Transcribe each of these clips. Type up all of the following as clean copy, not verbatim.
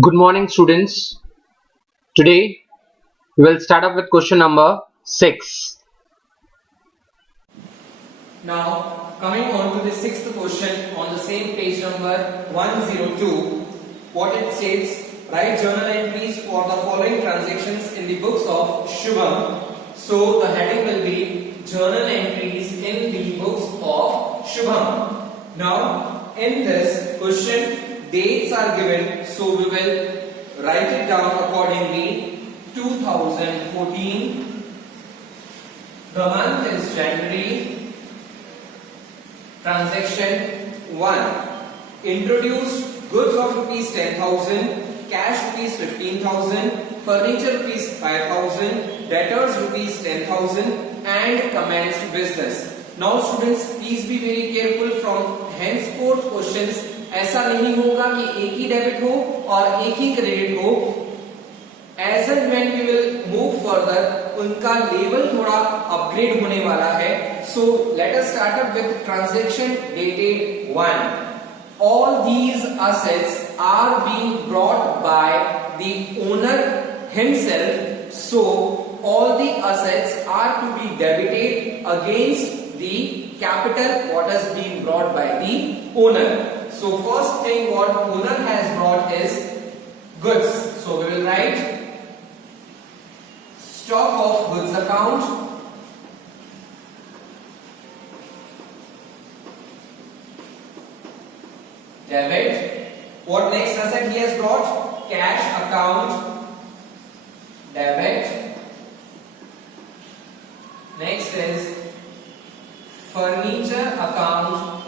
Good morning, students. Today we will start up with question number 6. Now, coming on to the sixth question on the same page number 102, what it states, write journal entries for the following transactions in the books of Shubham. So, the heading will be journal entries in the books of Shubham. Now, in this question, dates are given, so we will write it down accordingly. 2014, the month is January. Transaction 1. Introduced goods of rupees 10,000, cash rupees 15,000, furniture rupees 5,000, debtors rupees 10,000 and commenced business. Now students, please be very careful from henceforth questions. ऐसा नहीं होगा कि एक ही debit हो और एक ही credit हो. As and when we will move further, उनका लेवल थोड़ा अपग्रेड होने वाला है. So let us start up with transaction dated 1. All these assets are being brought by the owner himself. So all the assets are to be debited against the capital what has been brought by the owner. So first thing what owner has brought is goods. So we will write stock of goods account, debit. What next asset he has brought? Cash account, debit. Next is furniture account,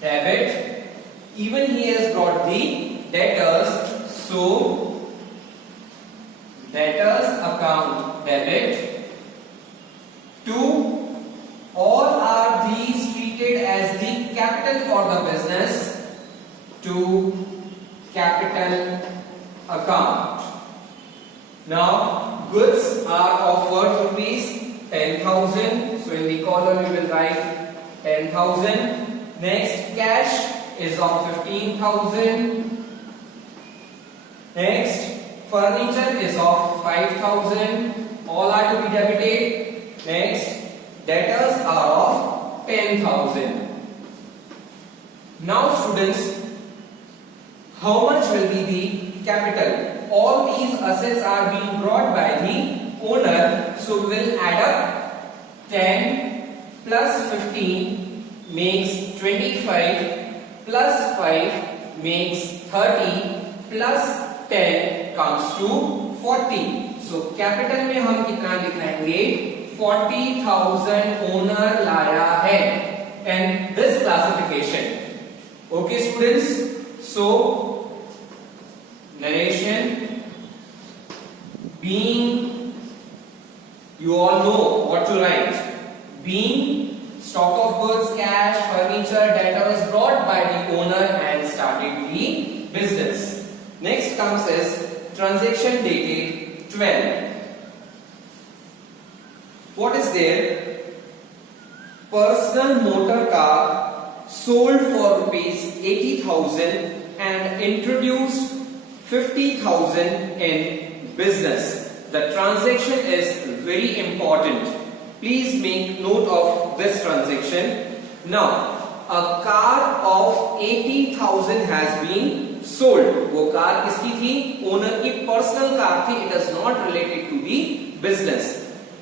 debit. Even he has brought the debtors, so debtors account, debit. 2. All are these treated as the capital for the business. 2. Capital account. Now goods are of worth rupees 10,000. So in the column we will write 10,000. Next, cash is of 15,000. Next, furniture is of 5,000. All are to be debited. Next, debtors are of 10,000. Now students, how much will be the capital? All these assets are being brought by the owner. So we will add up. 10 plus 15 makes 25 plus 5 makes 30 plus 10 comes to 40. So capital में हम कितना दिखाएंगे? 40,000 owner लाया है. And this classification. Okay students. So narration being, you all know what to write. Being stock of goods, cash, furniture, debtors brought by the owner and started the business. Next comes is transaction dated 12. What is there? Personal motor car sold for rupees 80,000 and introduced 50,000 in business. The transaction is very important. Please make note of this transaction. Now, a car of 80,000 has been sold. वो car किसकी थी? Owner की personal car थी. It is not related to the business.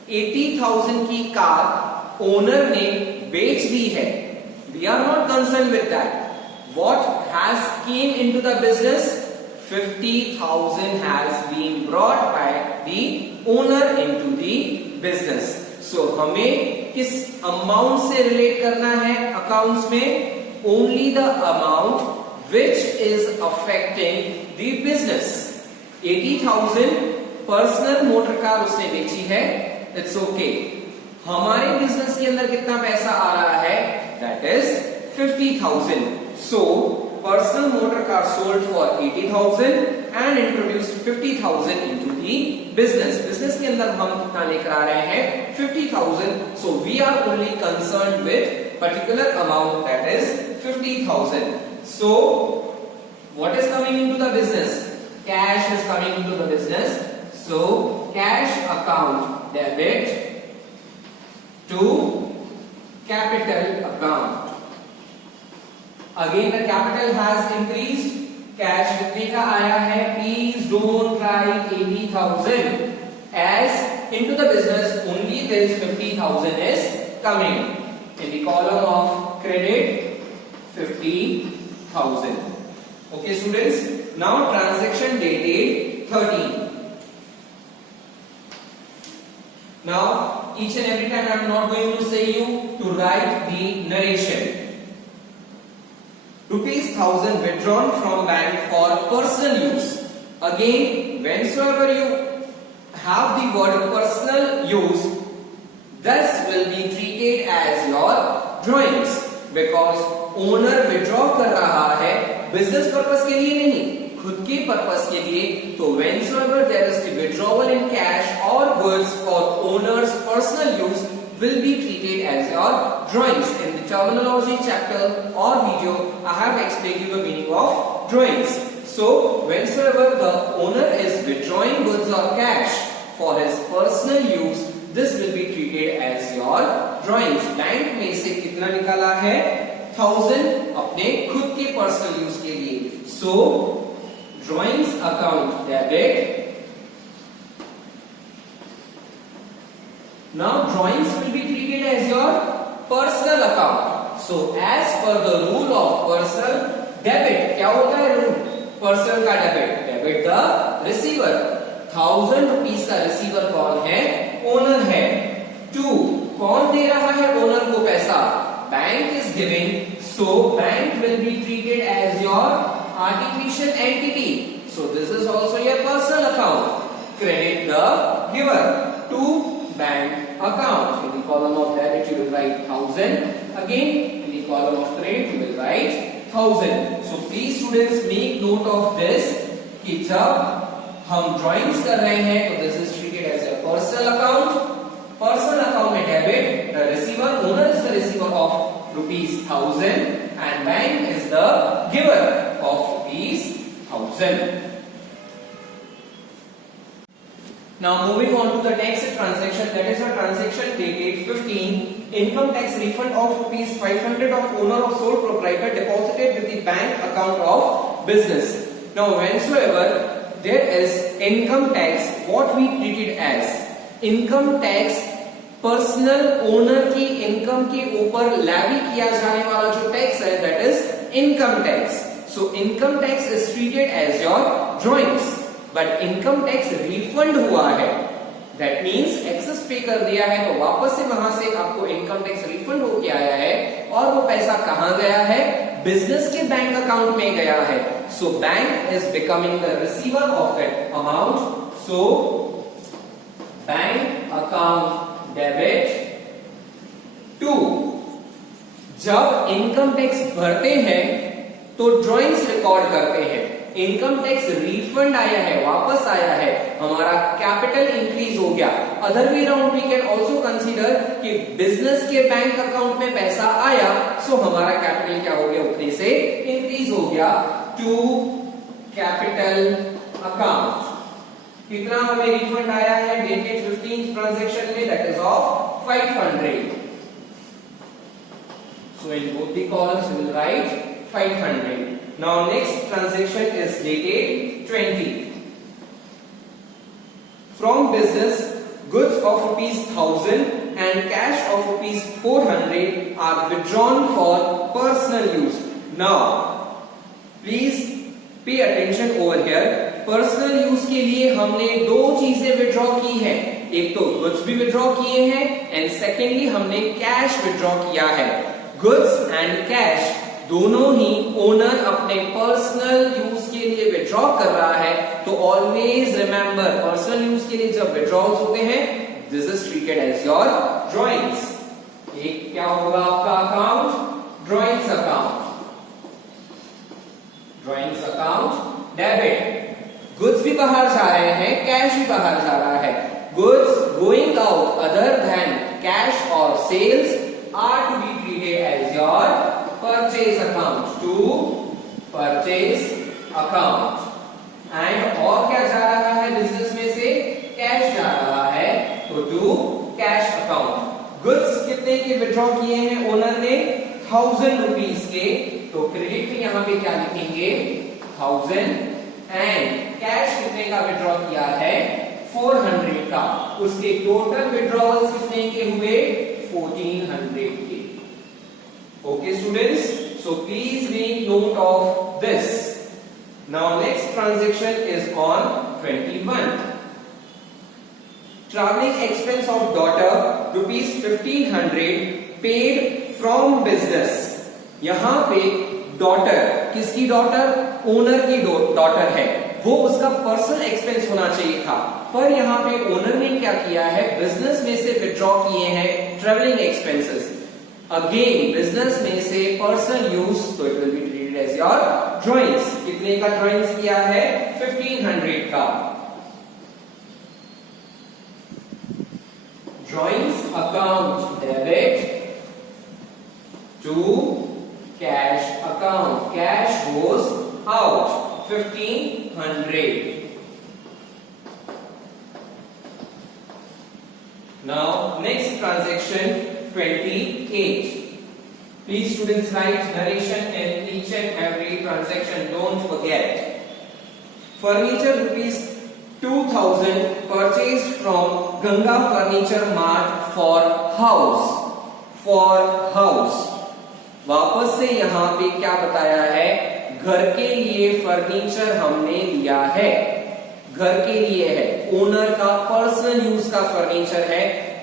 80,000 की car owner ने बेच दी है. We are not concerned with that. What has came into the business? 50,000 has been brought by the owner into the business. So हमें किस amount से relate करना है accounts में? Only the amount which is affecting the business. 80,000 personal motor car उसने बेची है. It's okay. हमारे बिजनेस के अंदर कितना पैसा आ रहा है? That is 50,000. So personal motor car sold for 80,000 and introduced 50,000 into the business. Business के अंदर हम कितना लेकर आ रहे हैं? 50,000. So we are only concerned with particular amount, that is 50,000. So what is coming into the business? Cash is coming into the business. So cash account debit to capital account. Again the capital has increased. Cash कितने का आया है? Please don't write 80,000 as into the business. Only this 50,000 is coming in the column of credit. 50,000. Okay, students. Now transaction dated 13. Now each and every time I am not going to say you to write the narration. ₹1,000 withdrawn from bank for personal use. Again, whensoever you have the word personal use, this will be treated as your drawings because owner withdraw कर रहा है business purpose के लिए नहीं, खुद के purpose के लिए. तो whensoever there is the withdrawal in cash or goods for owner's personal use will be treated as your drawings. In the terminology chapter or video, I have explained you the meaning of drawings. So, whensoever the owner is withdrawing goods or cash for his personal use, this will be treated as your drawings. Bank में से कितना निकाला है? 1000 अपने खुद के personal use के लिए. So, drawings account debit. Now drawings will be treated as your personal account. So as per the rule of personal debit, क्या होता है rule? Personal का debit, debit the receiver. 1000 rupees का receiver कौन है? Owner है. 2 कौन दे रहा है owner को पैसा? Bank is giving. So bank will be treated as your artificial entity. So this is also your personal account. Credit the giver to bank account. In the column of debit you will write 1000. Again in the column of credit you will write 1000. So please students make note of this कि जब हम drawings कर रहे हैं तो this is treated as a personal account. Personal account में debit, the receiver, owner is the receiver of ₹1000 and bank is the giver of ₹1000. Now moving on to the next transaction, that is a transaction dated 15. Income tax refund of ₹500 of owner of sole proprietor deposited with the bank account of business. Now whensoever there is income tax, what we treat it as income tax, personal owner की income के ऊपर levy किया जाने वाला जो tax है, that is income tax. So income tax is treated as your drawings. But income tax refund हुआ है, दैट मींस एक्सेस पे कर दिया है तो वापस से वहां से आपको इनकम टैक्स रिफंड होके आया है और वो पैसा कहां गया है? बिजनेस के बैंक अकाउंट में गया है. So bank is becoming the receiver of that amount. So bank account debit to. जब इनकम टैक्स भरते हैं तो ड्रॉइंग्स रिकॉर्ड करते हैं. इनकम टैक्स रिफंड आया है, वापस आया है, हमारा कैपिटल इंक्रीज हो गया. Other way round we can also consider कि बिजनेस के बैंक अकाउंट में पैसा आया, सो हमारा कैपिटल क्या हो गया? उतने से इंक्रीज हो गया. To capital account. कितना हमें रिफंड आया है डेटेड 15th ट्रांजैक्शन में? That is of 500. So in both the columns we will write 500. Now next transaction is dated 20. From business, goods of ₹1000 and cash of ₹400 are withdrawn for personal use. Now please pay attention over here. Personal use के लिए हमने दो चीजें withdraw की है. एक तो goods भी विड्रॉ किए हैं एंड सेकेंडली हमने कैश विड्रॉ किया है. गुड्स एंड कैश दोनों ही ओनर अपने पर्सनल यूज के लिए विड्रॉ कर रहा है. तो ऑलवेज रिमेंबर, पर्सनल यूज के लिए जब विड्रॉल्स होते हैं, this is treated as your drawings. एक क्या होगा आपका account? Drawings account. Drawings account debit. Goods भी बाहर जा रहे हैं, कैश भी बाहर जा रहा है. Goods going out other than cash और sales are to be treated as your purchase account. To purchase account. And और क्या जा रहा है बिजनेस में से? कैश जा रहा है, तो टू कैश अकाउंट। गुड्स कितने के विड्रॉ किए हैं ओनर ने? 1000 रुपीज के, तो क्रेडिट यहां पे क्या लिखेंगे? 1000। एंड कैश कितने का विड्रॉ किया है? 400 का। उसके टोटल विड्रॉवल्स कितने के हुए? 1400 के। Okay students, so please make note of this. Now next transaction is on 21। Traveling expense of daughter rupees 1500 paid from business। यहां पे डॉटर, किसकी डॉटर? ओनर की डॉटर है, वो उसका पर्सनल एक्सपेंस होना चाहिए था, पर यहां पे ओनर ने क्या किया है? बिजनेस में से विड्रॉ किए हैं ट्रेवलिंग एक्सपेंसेस। अगेन बिजनेस में से पर्सनल यूज, तो it will be treated as your drawings. कितने का ड्राइंग्स किया है? 1500 का। Drawings account debit to cash account. Cash goes out 1500. Now next transaction 28. Please students write narration in each and every transaction. Don't forget. Furniture rupees 2000 purchased from Ganga Furniture Mart for house। for house वापस से यहाँ पे क्या बताया है? घर के लिए फर्नीचर हमने लिया है, घर के लिए है, ओनर का पर्सनल यूज का फर्नीचर है।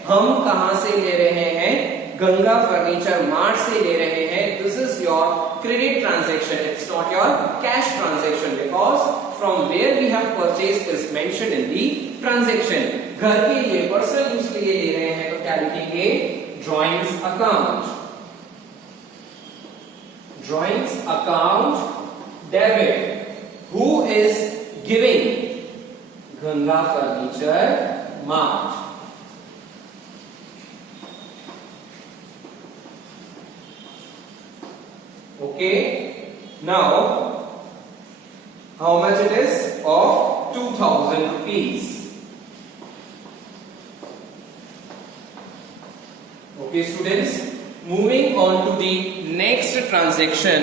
हम कहां से ले रहे हैं? गंगा फर्नीचर मार्ट से ले रहे हैं। This is your credit transaction, it's not your cash transaction, because from where we have purchased is mentioned in the transaction। घर के लिए पर्सनल यूज के लिए ले रहे हैं, तो क्या लिखेंगे? Drawings account. Drawings account debit. Who is giving? Ganga furniture mart. Okay, now how much it is? Of 2000 rupees। Okay students, moving on to the next transaction।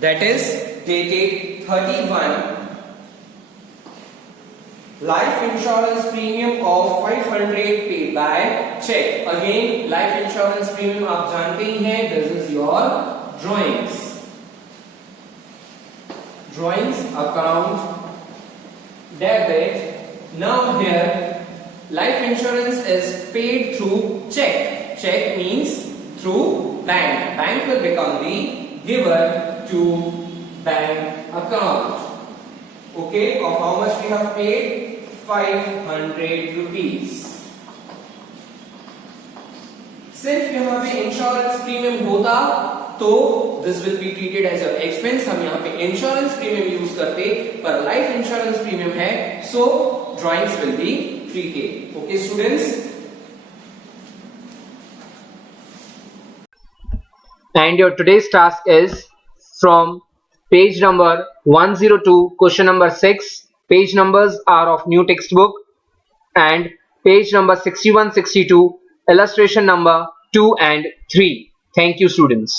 that is dated 31. Life insurance premium of 500 paid by check. Again life insurance premium आप जानते ही हैं, this is your drawings account debit. Now here life insurance is paid through check. Check means through bank. Bank will become the giver to bank account. Okay, of how much we have paid? 500 rupees. सिर्फ यहाँ पे insurance premium होता तो this will be treated as a expense. हम यहाँ पे insurance premium use करते, पर लाइफ इंश्योरेंस प्रीमियम है, so drawings will be treated. Okay students, and your today's task is from page number 102, question number 6. Page numbers are of new textbook, and page number 61, 62, illustration number 2 and 3. Thank you students.